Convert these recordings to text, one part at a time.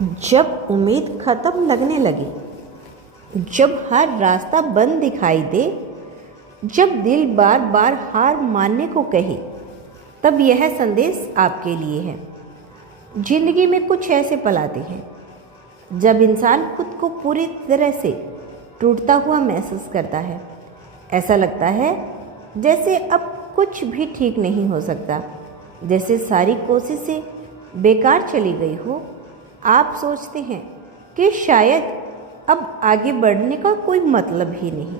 जब उम्मीद खत्म लगने लगे, जब हर रास्ता बंद दिखाई दे, जब दिल बार बार हार मानने को कहे, तब यह संदेश आपके लिए है। जिंदगी में कुछ ऐसे पल आते हैं जब इंसान खुद को पूरी तरह से टूटता हुआ महसूस करता है। ऐसा लगता है जैसे अब कुछ भी ठीक नहीं हो सकता, जैसे सारी कोशिशें बेकार चली गई हो। आप सोचते हैं कि शायद अब आगे बढ़ने का कोई मतलब ही नहीं,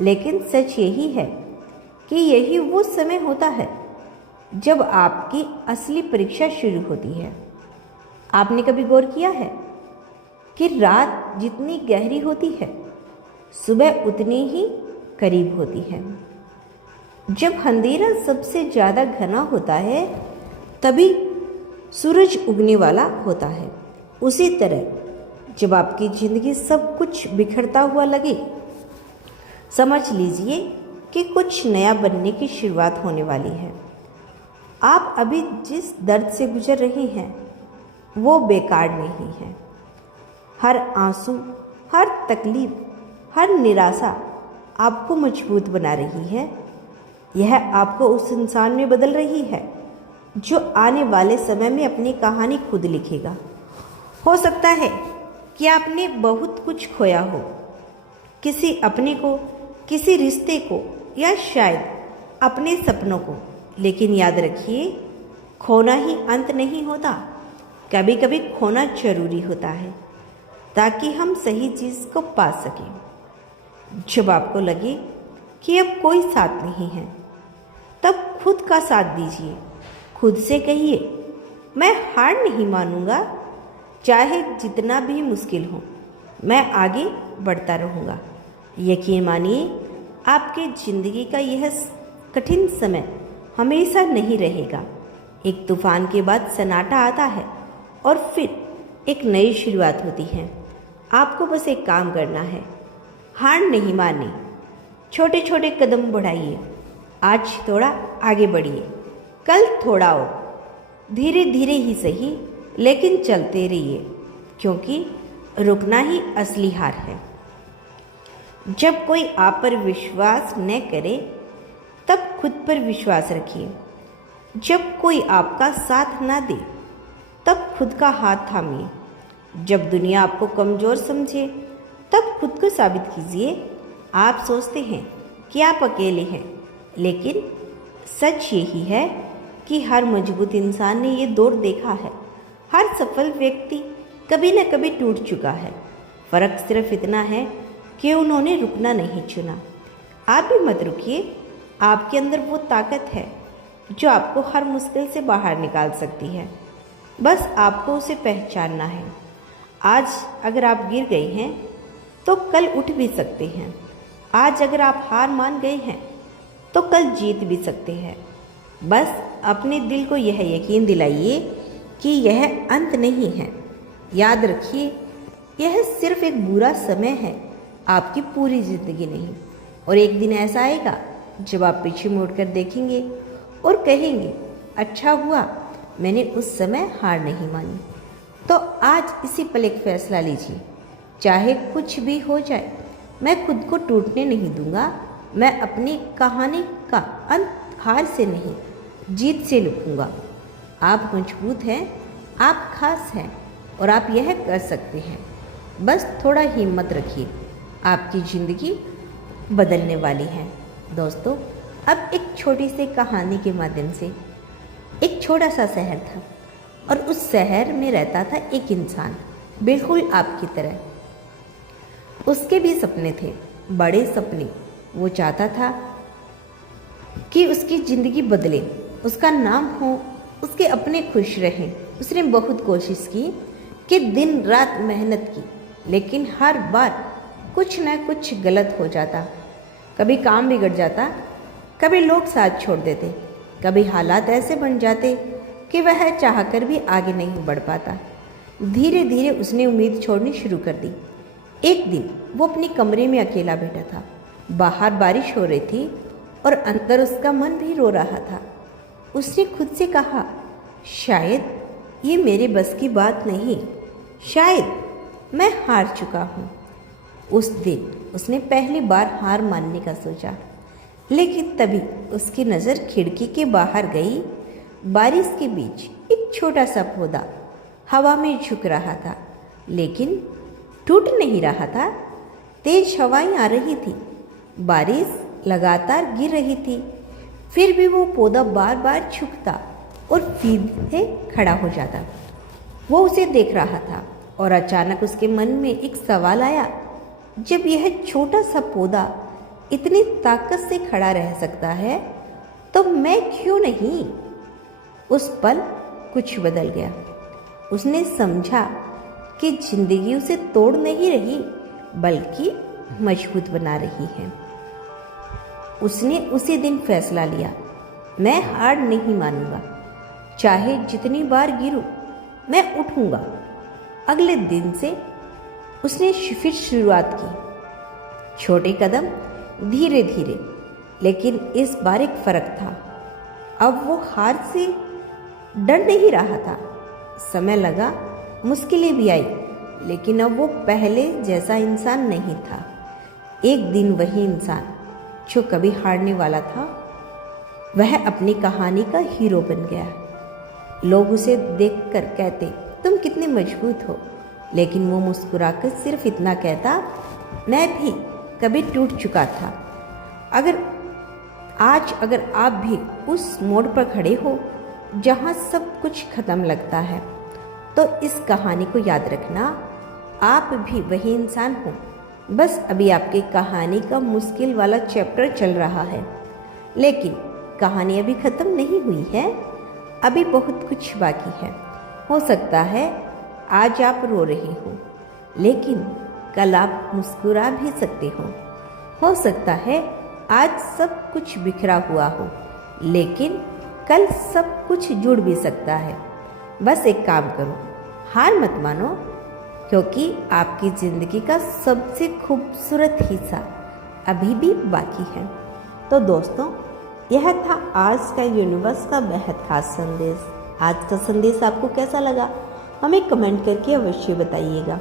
लेकिन सच यही है कि यही वो समय होता है जब आपकी असली परीक्षा शुरू होती है। आपने कभी गौर किया है कि रात जितनी गहरी होती है, सुबह उतनी ही करीब होती है। जब अंधेरा सबसे ज़्यादा घना होता है, तभी सूरज उगने वाला होता है। उसी तरह जब आपकी ज़िंदगी सब कुछ बिखरता हुआ लगे, समझ लीजिए कि कुछ नया बनने की शुरुआत होने वाली है। आप अभी जिस दर्द से गुजर रहे हैं वो बेकार नहीं है। हर आंसू, हर तकलीफ, हर निराशा आपको मजबूत बना रही है। यह आपको उस इंसान में बदल रही है जो आने वाले समय में अपनी कहानी खुद लिखेगा। हो सकता है कि आपने बहुत कुछ खोया हो, किसी अपने को, किसी रिश्ते को, या शायद अपने सपनों को। लेकिन याद रखिए, खोना ही अंत नहीं होता। कभी कभी खोना जरूरी होता है ताकि हम सही चीज़ को पा सकें। जब आपको लगे कि अब कोई साथ नहीं है, तब खुद का साथ दीजिए। खुद से कहिए, मैं हार नहीं मानूंगा, चाहे जितना भी मुश्किल हो, मैं आगे बढ़ता रहूँगा। यकीन मानिए, आपके ज़िंदगी का यह कठिन समय हमेशा नहीं रहेगा। एक तूफान के बाद सन्नाटा आता है और फिर एक नई शुरुआत होती है। आपको बस एक काम करना है, हार नहीं माननी। छोटे छोटे कदम बढ़ाइए। आज थोड़ा आगे बढ़िए, कल थोड़ा और, धीरे धीरे ही सही, लेकिन चलते रहिए, क्योंकि रुकना ही असली हार है। जब कोई आप पर विश्वास न करे, तब खुद पर विश्वास रखिए। जब कोई आपका साथ ना दे, तब खुद का हाथ थामिए। जब दुनिया आपको कमज़ोर समझे, तब खुद को साबित कीजिए। आप सोचते हैं कि आप अकेले हैं, लेकिन सच यही है कि हर मजबूत इंसान ने ये दौर देखा है। हर सफल व्यक्ति कभी न कभी टूट चुका है। फ़र्क सिर्फ इतना है कि उन्होंने रुकना नहीं चुना। आप भी मत रुकिए। आपके अंदर वो ताकत है जो आपको हर मुश्किल से बाहर निकाल सकती है। बस आपको उसे पहचानना है। आज अगर आप गिर गए हैं तो कल उठ भी सकते हैं। आज अगर आप हार मान गए हैं तो कल जीत भी सकते हैं। बस अपने दिल को यह यकीन दिलाइए कि यह अंत नहीं है। याद रखिए, यह सिर्फ एक बुरा समय है, आपकी पूरी ज़िंदगी नहीं। और एक दिन ऐसा आएगा जब आप पीछे मुड़कर देखेंगे और कहेंगे, अच्छा हुआ मैंने उस समय हार नहीं मानी। तो आज इसी पल एक फैसला लीजिए, चाहे कुछ भी हो जाए, मैं खुद को टूटने नहीं दूंगा। मैं अपनी कहानी का अंत हार से नहीं, जीत से लिखूंगा। आप मजबूत हैं, आप खास हैं, और आप यह कर सकते हैं। बस थोड़ा हिम्मत रखिए, आपकी ज़िंदगी बदलने वाली है। दोस्तों, अब एक छोटी सी कहानी के माध्यम से, एक छोटा सा शहर था और उस शहर में रहता था एक इंसान, बिल्कुल आपकी तरह। उसके भी सपने थे, बड़े सपने। वो चाहता था कि उसकी ज़िंदगी बदले, उसका नाम हो, उसके अपने खुश रहें। उसने बहुत कोशिश की कि दिन रात मेहनत की, लेकिन हर बार कुछ न कुछ गलत हो जाता। कभी काम बिगड़ जाता, कभी लोग साथ छोड़ देते, कभी हालात ऐसे बन जाते कि वह चाहकर भी आगे नहीं बढ़ पाता। धीरे धीरे उसने उम्मीद छोड़नी शुरू कर दी। एक दिन वो अपने कमरे में अकेला बैठा था। बाहर बारिश हो रही थी और अंदर उसका मन भी रो रहा था। उसने खुद से कहा, शायद ये मेरे बस की बात नहीं, शायद मैं हार चुका हूँ। उस दिन उसने पहली बार हार मानने का सोचा, लेकिन तभी उसकी नज़र खिड़की के बाहर गई। बारिश के बीच एक छोटा सा पौधा हवा में झुक रहा था, लेकिन टूट नहीं रहा था। तेज हवाएं आ रही थी, बारिश लगातार गिर रही थी, फिर भी वो पौधा बार बार झुकता और फिर से खड़ा हो जाता। वो उसे देख रहा था और अचानक उसके मन में एक सवाल आया, जब यह छोटा सा पौधा इतनी ताकत से खड़ा रह सकता है तो मैं क्यों नहीं? उस पल कुछ बदल गया। उसने समझा कि जिंदगी उसे तोड़ नहीं रही बल्कि मजबूत बना रही है। उसने उसी दिन फैसला लिया, मैं हार नहीं मानूंगा, चाहे जितनी बार गिरूं मैं उठूंगा। अगले दिन से उसने फिर शुरुआत की, छोटे कदम, धीरे धीरे, लेकिन इस बार एक फर्क था। अब वो हार से डर नहीं रहा था। समय लगा, मुश्किलें भी आई, लेकिन अब वो पहले जैसा इंसान नहीं था। एक दिन वही इंसान जो कभी हारने वाला था, वह अपनी कहानी का हीरो बन गया। लोग उसे देखकर कहते, तुम कितने मजबूत हो, लेकिन वो मुस्कुराकर सिर्फ इतना कहता, मैं भी कभी टूट चुका था। अगर आप भी उस मोड़ पर खड़े हो जहाँ सब कुछ खत्म लगता है, तो इस कहानी को याद रखना, आप भी वही इंसान हो। बस अभी आपकी कहानी का मुश्किल वाला चैप्टर चल रहा है, लेकिन कहानी अभी ख़त्म नहीं हुई है, अभी बहुत कुछ बाकी है। हो सकता है आज आप रो रहे हो, लेकिन कल आप मुस्कुरा भी सकते हो सकता है आज सब कुछ बिखरा हुआ हो, लेकिन कल सब कुछ जुड़ भी सकता है। बस एक काम करो, हार मत मानो, क्योंकि आपकी ज़िंदगी का सबसे खूबसूरत हिस्सा अभी भी बाकी है। तो दोस्तों, यह था आज का यूनिवर्स का बेहद खास संदेश। आज का संदेश आपको कैसा लगा हमें कमेंट करके अवश्य बताइएगा।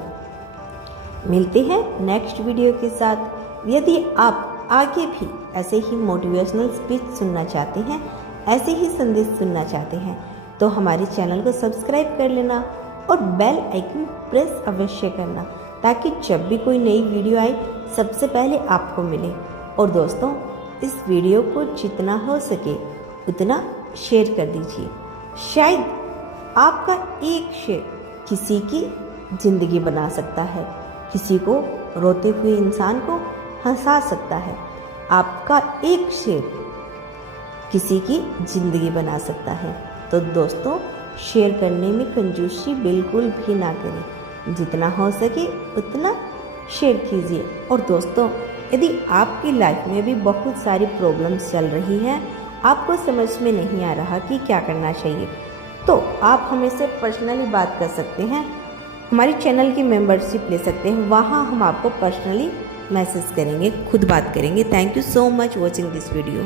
मिलते हैं नेक्स्ट वीडियो के साथ। यदि आप आगे भी ऐसे ही मोटिवेशनल स्पीच सुनना चाहते हैं, ऐसे ही संदेश सुनना चाहते हैं, तो हमारे चैनल को सब्सक्राइब कर लेना और बेल आइकन प्रेस अवश्य करना, ताकि जब भी कोई नई वीडियो आए सबसे पहले आपको मिले। और दोस्तों, इस वीडियो को जितना हो सके उतना शेयर कर दीजिए। शायद आपका एक शेयर किसी की ज़िंदगी बना सकता है, किसी को रोते हुए इंसान को हंसा सकता है। आपका एक शेयर किसी की ज़िंदगी बना सकता है। तो दोस्तों, शेयर करने में कंजूसी बिल्कुल भी ना करें, जितना हो सके उतना शेयर कीजिए। और दोस्तों, यदि आपकी लाइफ में भी बहुत सारी प्रॉब्लम्स चल रही हैं, आपको समझ में नहीं आ रहा कि क्या करना चाहिए, तो आप हमसे पर्सनली बात कर सकते हैं, हमारे चैनल की मेंबरशिप ले सकते हैं। वहाँ हम आपको पर्सनली मैसेज करेंगे, खुद बात करेंगे। Thank you so much watching this video.